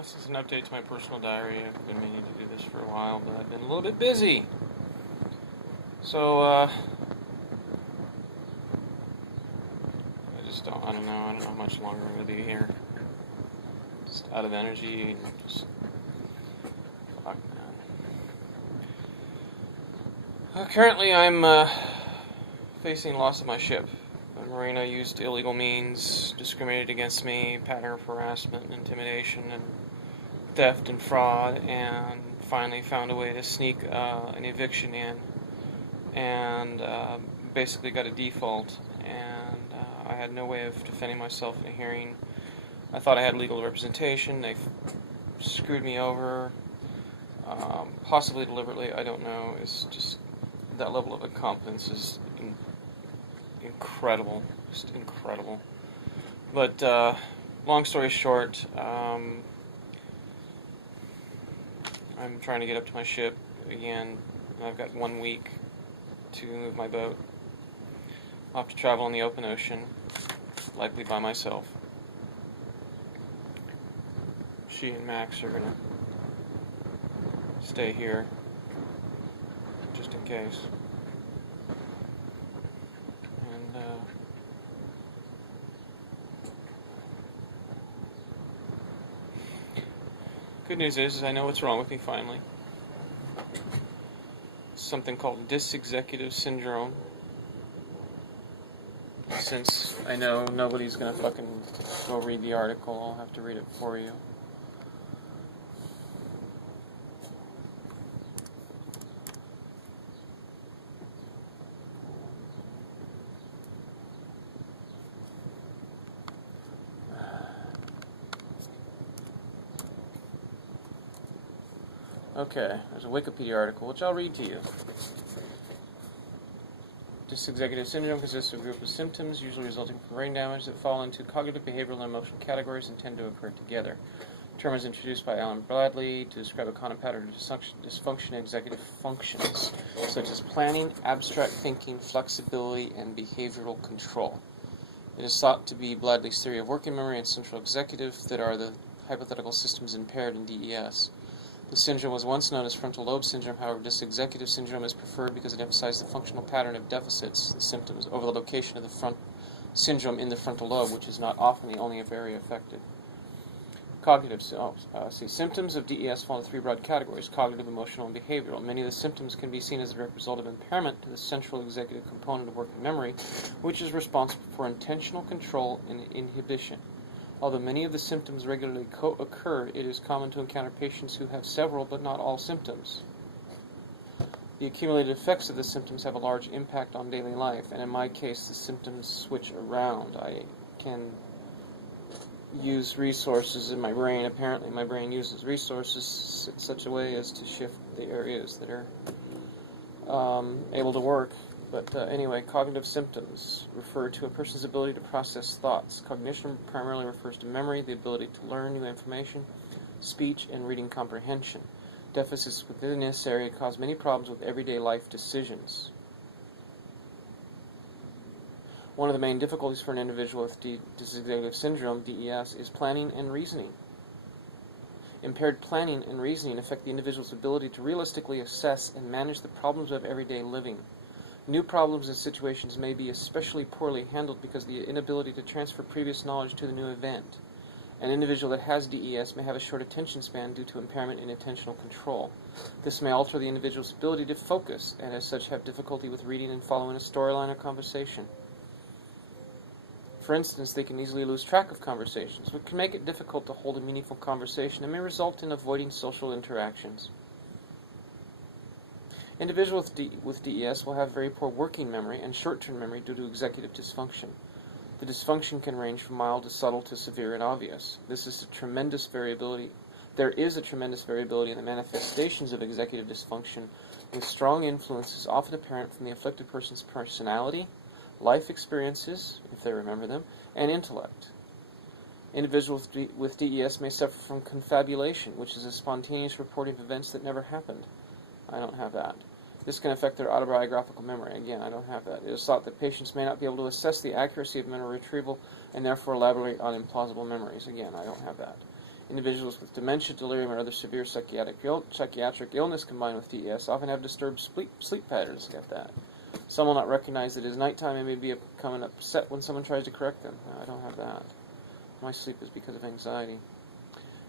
This is an update to my personal diary. I've been meaning to do this for a while, but I've been a little bit busy. So, I don't know how much longer I'm going to be here. Just out of energy and just, fuck, man. Currently, I'm, facing loss of my ship. The marina used illegal means, discriminated against me, pattern of harassment, intimidation, and theft and fraud, and finally found a way to sneak an eviction in, and basically got a default, and I had no way of defending myself in a hearing. I thought I had legal representation. They screwed me over, possibly deliberately, I don't know. It's just, that level of incompetence is incredible, just incredible. But long story short, I'm trying to get up to my ship again. I've got 1 week to move my boat. I'll have to travel in the open ocean, likely by myself. She and Max are going to stay here, just in case. And, good news is I know what's wrong with me finally. Something called Dysexecutive Syndrome. Since I know nobody's gonna fucking go read the article, I'll have to read it for you. Okay, there's a Wikipedia article, which I'll read to you. Dysexecutive syndrome consists of a group of symptoms, usually resulting from brain damage, that fall into cognitive, behavioral, and emotional categories and tend to occur together. The term was introduced by Alan Bradley to describe a common pattern of dysfunction in executive functions, such as planning, abstract thinking, flexibility, and behavioral control. It is thought to be Bradley's theory of working memory and central executive that are the hypothetical systems impaired in DES. The syndrome was once known as frontal lobe syndrome. However, dysexecutive syndrome is preferred because it emphasizes the functional pattern of deficits, the symptoms, over the location of the front syndrome in the frontal lobe, which is not often the only area affected. Cognitive, symptoms of DES fall into three broad categories: cognitive, emotional, and behavioral. Many of the symptoms can be seen as a result of impairment to the central executive component of working memory, which is responsible for intentional control and inhibition. Although many of the symptoms regularly co-occur, it is common to encounter patients who have several but not all symptoms. The accumulated effects of the symptoms have a large impact on daily life, and in my case, the symptoms switch around. I can use resources in my brain. Apparently, my brain uses resources in such a way as to shift the areas that are able to work. But anyway, cognitive symptoms refer to a person's ability to process thoughts. Cognition primarily refers to memory, the ability to learn new information, speech, and reading comprehension. Deficits within this area cause many problems with everyday life decisions. One of the main difficulties for an individual with dysexecutive syndrome, DES, is planning and reasoning. Impaired planning and reasoning affect the individual's ability to realistically assess and manage the problems of everyday living. New problems and situations may be especially poorly handled because of the inability to transfer previous knowledge to the new event. An individual that has DES may have a short attention span due to impairment in attentional control. This may alter the individual's ability to focus, and as such have difficulty with reading and following a storyline or conversation. For instance, they can easily lose track of conversations, which can make it difficult to hold a meaningful conversation and may result in avoiding social interactions. Individuals with DES will have very poor working memory and short-term memory due to executive dysfunction. The dysfunction can range from mild to subtle to severe and obvious. There is a tremendous variability in the manifestations of executive dysfunction, with strong influences often apparent from the afflicted person's personality, life experiences, if they remember them, and intellect. Individuals with DES may suffer from confabulation, which is a spontaneous reporting of events that never happened. I don't have that. This can affect their autobiographical memory. Again, I don't have that. It is thought that patients may not be able to assess the accuracy of memory retrieval and therefore elaborate on implausible memories. Again, I don't have that. Individuals with dementia, delirium, or other severe psychiatric illness combined with DES often have disturbed sleep patterns. Get that. Some will not recognize that it is nighttime and may become upset when someone tries to correct them. No, I don't have that. My sleep is because of anxiety.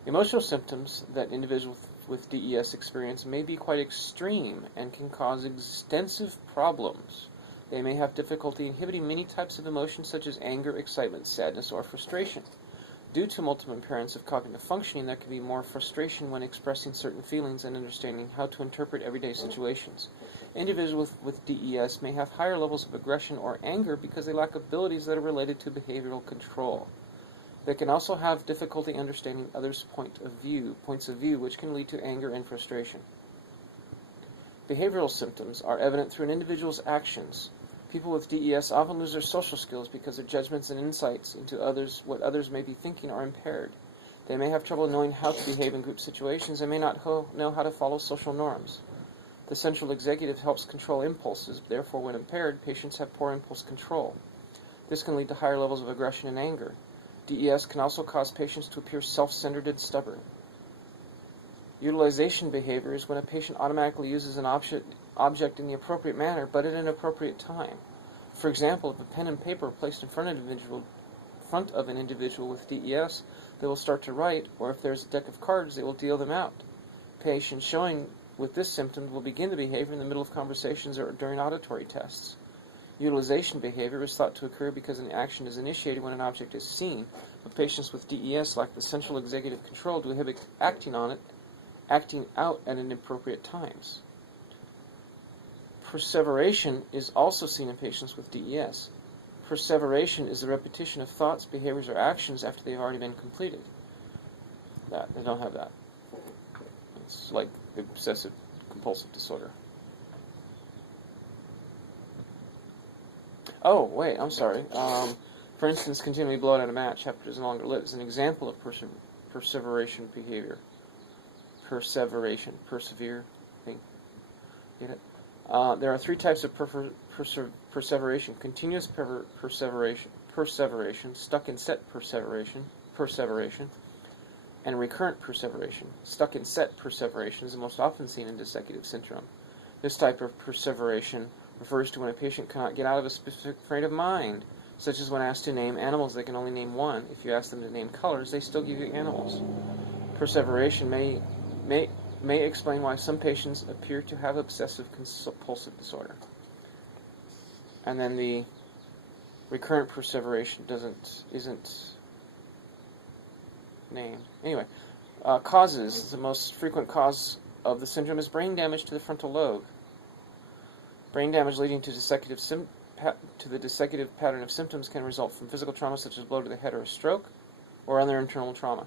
Emotional symptoms that individuals with DES experience may be quite extreme and can cause extensive problems. They may have difficulty inhibiting many types of emotions such as anger, excitement, sadness, or frustration. Due to multiple impairments of cognitive functioning, there can be more frustration when expressing certain feelings and understanding how to interpret everyday situations. Individuals with DES may have higher levels of aggression or anger because they lack abilities that are related to behavioral control. They can also have difficulty understanding others' points of view, which can lead to anger and frustration. Behavioral symptoms are evident through an individual's actions. People with DES often lose their social skills because their judgments and insights into what others may be thinking are impaired. They may have trouble knowing how to behave in group situations and may not know how to follow social norms. The central executive helps control impulses. Therefore, when impaired, patients have poor impulse control. This can lead to higher levels of aggression and anger. DES can also cause patients to appear self-centered and stubborn. Utilization behavior is when a patient automatically uses an object in the appropriate manner, but at an appropriate time. For example, if a pen and paper are placed in front of an individual with DES, they will start to write, or if there's a deck of cards, they will deal them out. Patients showing with this symptom will begin to behave in the middle of conversations or during auditory tests. Utilization behavior is thought to occur because an action is initiated when an object is seen, but patients with DES lack the central executive control to inhibit acting out at inappropriate times. Perseveration is also seen in patients with DES. Perseveration is the repetition of thoughts, behaviors, or actions after they've already been completed. They don't have that. It's like obsessive compulsive disorder. Oh, wait, I'm sorry. For instance, continually blowing out a match after it is no longer lit is an example of perseveration behavior. Persevere, think. Get it? There are three types of perseveration: continuous perseveration, stuck and set perseveration, and recurrent perseveration. Stuck and set perseveration is the most often seen in Dysexecutive Syndrome. This type of perseveration refers to when a patient cannot get out of a specific frame of mind, such as when asked to name animals, they can only name one. If you ask them to name colors, they still give you animals. Perseveration may explain why some patients appear to have obsessive compulsive disorder. And then the recurrent perseveration isn't named. Anyway, causes. The most frequent cause of the syndrome is brain damage to the frontal lobe. Brain damage leading to the dysexecutive pattern of symptoms can result from physical trauma such as a blow to the head or a stroke, or other internal trauma.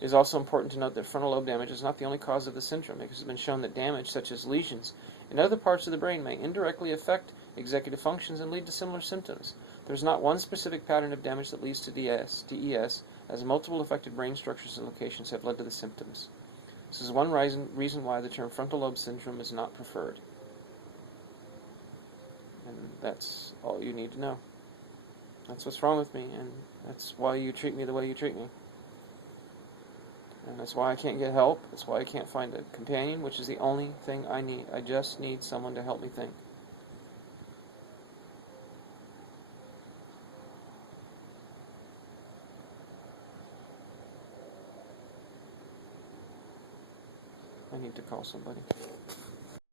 It is also important to note that frontal lobe damage is not the only cause of the syndrome, because it has been shown that damage, such as lesions, in other parts of the brain may indirectly affect executive functions and lead to similar symptoms. There is not one specific pattern of damage that leads to DES, as multiple affected brain structures and locations have led to the symptoms. This is one reason why the term frontal lobe syndrome is not preferred. And that's all you need to know. That's what's wrong with me, and that's why you treat me the way you treat me. And that's why I can't get help. That's why I can't find a companion, which is the only thing I need. I just need someone to help me think. I need to call somebody.